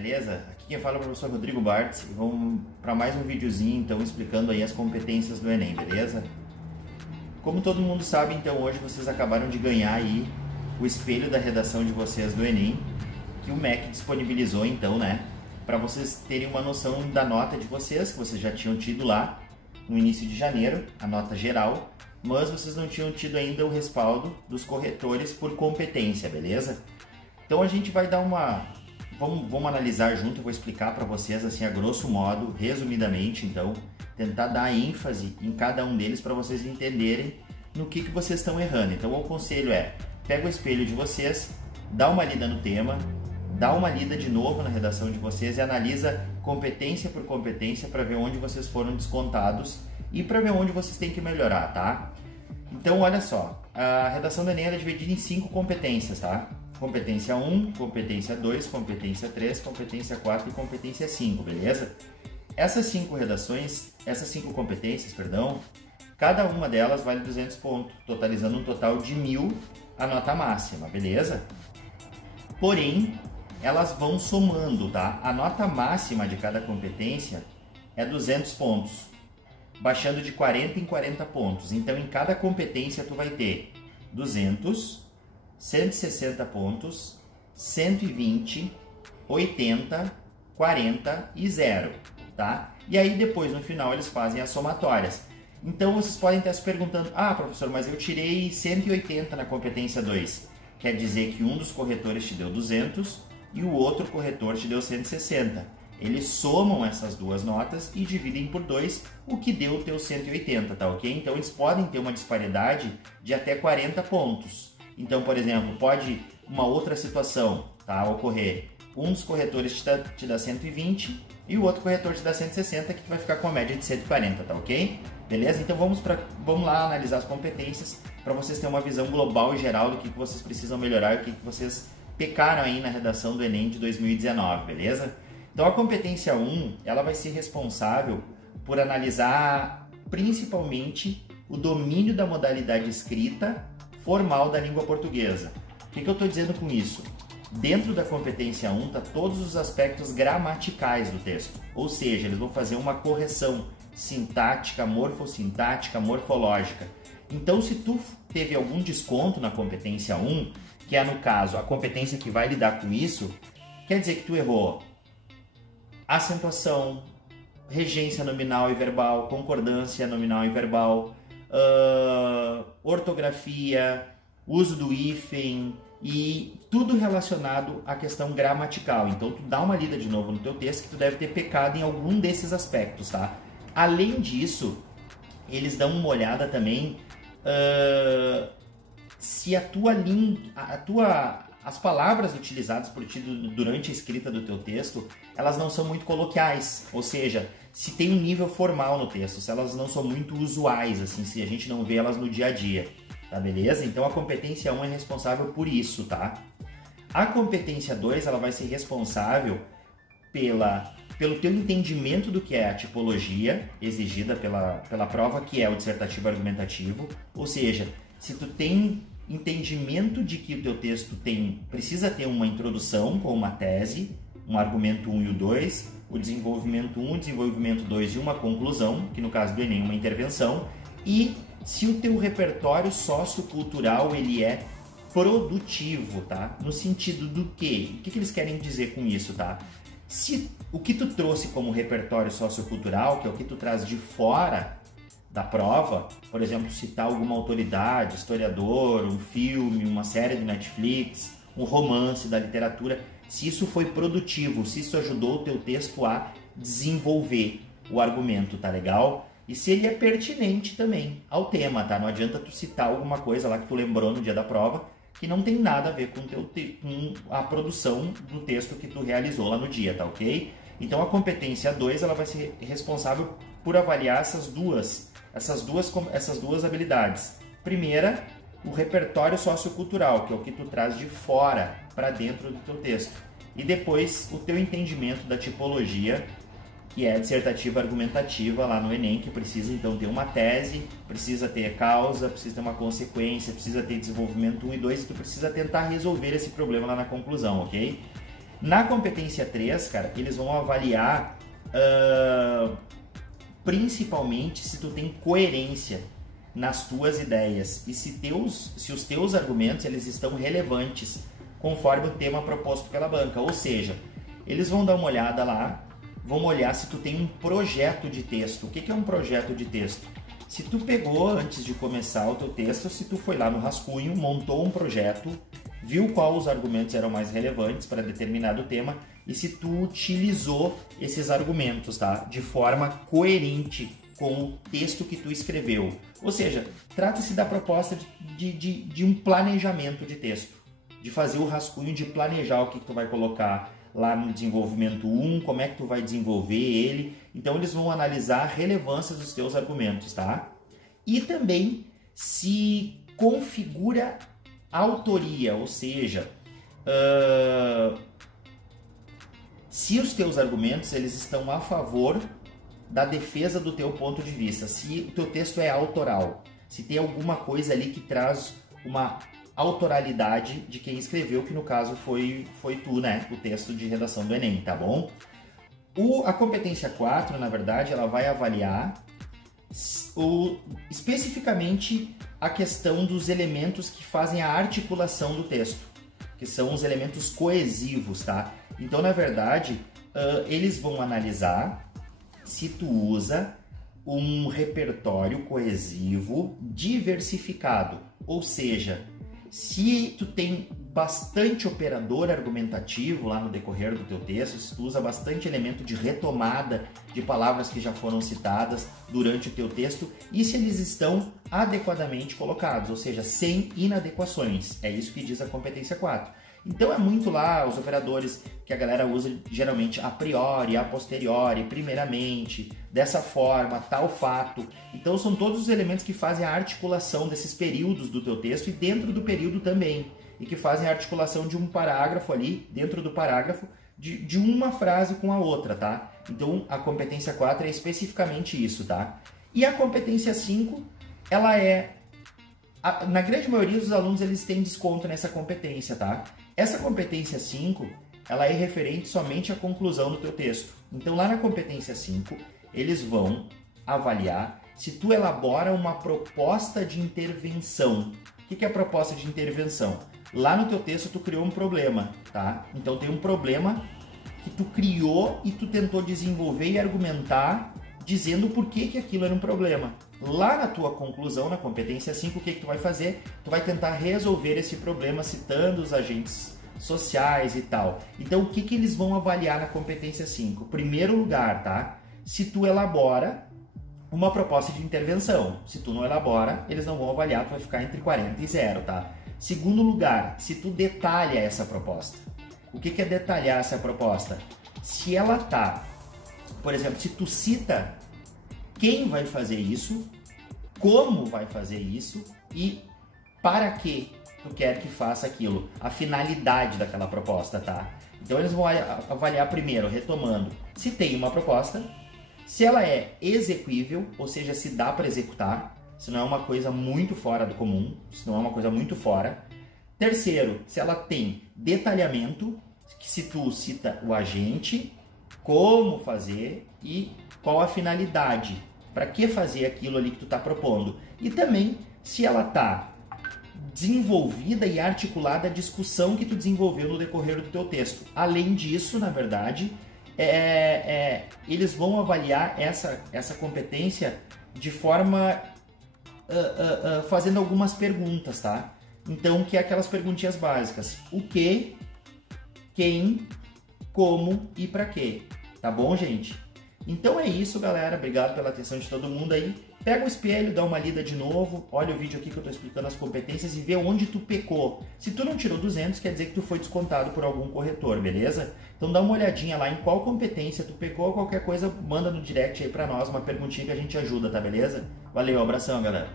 beleza? Aqui quem fala é o professor Rodrigo Bartz e vamos para mais um videozinho então explicando aí as competências do Enem, beleza? Como todo mundo sabe, então hoje vocês acabaram de ganhar aí o espelho da redação de vocês do Enem, que o MEC disponibilizou então, né? Para vocês terem uma noção da nota de vocês, que vocês já tinham tido lá no início de janeiro, a nota geral, mas vocês não tinham tido ainda o respaldo dos corretores por competência, beleza? Então a gente vai dar uma... Vamos analisar junto, eu vou explicar para vocês assim a grosso modo, resumidamente, então, tentar dar ênfase em cada um deles para vocês entenderem no que vocês estão errando. Então o conselho é, pega o espelho de vocês, dá uma lida no tema, dá uma lida de novo na redação de vocês e analisa competência por competência para ver onde vocês foram descontados e para ver onde vocês têm que melhorar, tá? Então olha só, a redação do Enem é dividida em 5 competências, tá? Competência 1, competência 2, competência 3, competência 4 e competência 5, beleza? Essas 5 competências, cada uma delas vale 200 pontos, totalizando um total de 1.000 a nota máxima, beleza? Porém, elas vão somando, tá? A nota máxima de cada competência é 200 pontos, baixando de 40 em 40 pontos. Então, em cada competência, tu vai ter 200, 160 pontos, 120, 80, 40 e 0, tá? E aí depois no final eles fazem as somatórias. Então vocês podem estar se perguntando, professor, mas eu tirei 180 na competência 2. Quer dizer que um dos corretores te deu 200 e o outro corretor te deu 160. Eles somam essas duas notas e dividem por 2, o que deu o teu 180, tá ok? Então eles podem ter uma disparidade de até 40 pontos. Então, por exemplo, pode uma outra situação, tá, ocorrer. Um dos corretores te dá 120 e o outro corretor te dá 160, que tu vai ficar com a média de 140, tá ok? Beleza? Então vamos lá analisar as competências para vocês terem uma visão global e geral do que vocês precisam melhorar e o que vocês pecaram aí na redação do Enem de 2019, beleza? Então a competência 1, ela vai ser responsável por analisar principalmente o domínio da modalidade escrita formal da língua portuguesa. O que eu estou dizendo com isso? Dentro da competência 1 tá todos os aspectos gramaticais do texto, ou seja, eles vão fazer uma correção sintática, morfossintática, morfológica. Então, se tu teve algum desconto na competência 1, que é no caso a competência que vai lidar com isso, quer dizer que tu errou acentuação, regência nominal e verbal, concordância nominal e verbal, ortografia, uso do hífen e tudo relacionado à questão gramatical. Então tu dá uma lida de novo no teu texto que tu deve ter pecado em algum desses aspectos, tá? Além disso, eles dão uma olhada também se as palavras utilizadas por ti durante a escrita do teu texto, elas não são muito coloquiais, ou seja, se tem um nível formal no texto, se elas não são muito usuais, assim, se a gente não vê elas no dia a dia, tá beleza? Então a competência 1 é responsável por isso, tá? A competência 2, ela vai ser responsável pelo teu entendimento do que é a tipologia exigida pela prova, que é o dissertativo argumentativo, ou seja, se tu tem entendimento de que o teu texto precisa ter uma introdução com uma tese, um argumento 1 e o 2, o desenvolvimento 1, o desenvolvimento 2 e uma conclusão, que no caso do Enem é uma intervenção, e se o teu repertório sociocultural ele é produtivo, tá? No sentido do quê? O que eles querem dizer com isso, tá? Se o que tu trouxe como repertório sociocultural, que é o que tu traz de fora da prova, por exemplo, citar alguma autoridade, historiador, um filme, uma série de Netflix, um romance da literatura, se isso foi produtivo, se isso ajudou o teu texto a desenvolver o argumento, tá legal? E se ele é pertinente também ao tema, tá? Não adianta tu citar alguma coisa lá que tu lembrou no dia da prova que não tem nada a ver com a produção do texto que tu realizou lá no dia, tá ok? Então a competência 2, ela vai ser responsável por avaliar essas duas habilidades. Primeira, o repertório sociocultural, que é o que tu traz de fora para dentro do teu texto. E depois o teu entendimento da tipologia, que é dissertativa argumentativa lá no Enem, que precisa então ter uma tese, precisa ter causa, precisa ter uma consequência, precisa ter desenvolvimento 1 e 2, e tu precisa tentar resolver esse problema lá na conclusão, ok? Na competência 3, cara, eles vão avaliar principalmente se tu tem coerência nas tuas ideias e se os teus argumentos eles estão relevantes conforme o tema proposto pela banca. Ou seja, eles vão dar uma olhada lá, vão olhar se tu tem um projeto de texto. O que é um projeto de texto? Se tu pegou antes de começar o teu texto, se tu foi lá no rascunho, montou um projeto, viu quais os argumentos eram mais relevantes para determinado tema e se tu utilizou esses argumentos, tá? De forma coerente com o texto que tu escreveu. Ou seja, trata-se da proposta de um planejamento de texto, de fazer o rascunho, de planejar o que tu vai colocar lá no desenvolvimento 1, como é que tu vai desenvolver ele. Então eles vão analisar a relevância dos teus argumentos, tá? E também se configura autoria, ou seja, se os teus argumentos eles estão a favor da defesa do teu ponto de vista, se o teu texto é autoral, se tem alguma coisa ali que traz uma autoralidade de quem escreveu, que no caso foi tu, né? O texto de redação do Enem, tá bom? A competência 4, na verdade, ela vai avaliar especificamente a questão dos elementos que fazem a articulação do texto, que são os elementos coesivos, tá? Então, na verdade, eles vão analisar se tu usa um repertório coesivo diversificado, ou seja, se tu tem bastante operador argumentativo lá no decorrer do teu texto, se tu usa bastante elemento de retomada de palavras que já foram citadas durante o teu texto e se eles estão adequadamente colocados, ou seja, sem inadequações. É isso que diz a competência 4. Então é muito lá os operadores que a galera usa geralmente a priori, a posteriori, primeiramente, dessa forma, tal fato. Então são todos os elementos que fazem a articulação desses períodos do teu texto e dentro do período também. E que fazem a articulação de um parágrafo ali, dentro do parágrafo, de uma frase com a outra, tá? Então a competência 4 é especificamente isso, tá? E a competência 5, ela é... Na grande maioria dos alunos eles têm desconto nessa competência, tá? Essa competência 5, ela é referente somente à conclusão do teu texto. Então lá na competência 5, eles vão avaliar se tu elabora uma proposta de intervenção. O que é a proposta de intervenção? Lá no teu texto tu criou um problema, tá? Então tem um problema que tu criou e tu tentou desenvolver e argumentar dizendo por que aquilo era um problema. Lá na tua conclusão, na competência 5, o que tu vai fazer? Tu vai tentar resolver esse problema citando os agentes sociais e tal. Então, o que eles vão avaliar na competência 5? Primeiro lugar, tá? Se tu elabora uma proposta de intervenção. Se tu não elabora, eles não vão avaliar, tu vai ficar entre 40 e 0, tá? Segundo lugar, se tu detalha essa proposta. O que é detalhar essa proposta? Se ela tá, por exemplo, se tu cita quem vai fazer isso, como vai fazer isso e para que tu quer que faça aquilo, a finalidade daquela proposta, tá? Então eles vão avaliar primeiro, retomando, se tem uma proposta, se ela é execuível, ou seja, se dá para executar, se não é uma coisa muito fora do comum, se não é uma coisa muito fora. Terceiro, se ela tem detalhamento, que se tu cita o agente, como fazer e qual a finalidade, para que fazer aquilo ali que tu está propondo. E também se ela está desenvolvida e articulada a discussão que tu desenvolveu no decorrer do teu texto. Além disso, na verdade, eles vão avaliar essa competência de forma fazendo algumas perguntas, tá? Então, que é aquelas perguntinhas básicas. O que, quem, como e para quê. Tá bom, gente? Então é isso, galera. Obrigado pela atenção de todo mundo aí. Pega o espelho, dá uma lida de novo, olha o vídeo aqui que eu tô explicando as competências e vê onde tu pecou. Se tu não tirou 200, quer dizer que tu foi descontado por algum corretor, beleza? Então dá uma olhadinha lá em qual competência tu pecou, qualquer coisa, manda no direct aí pra nós uma perguntinha que a gente ajuda, tá beleza? Valeu, abração, galera.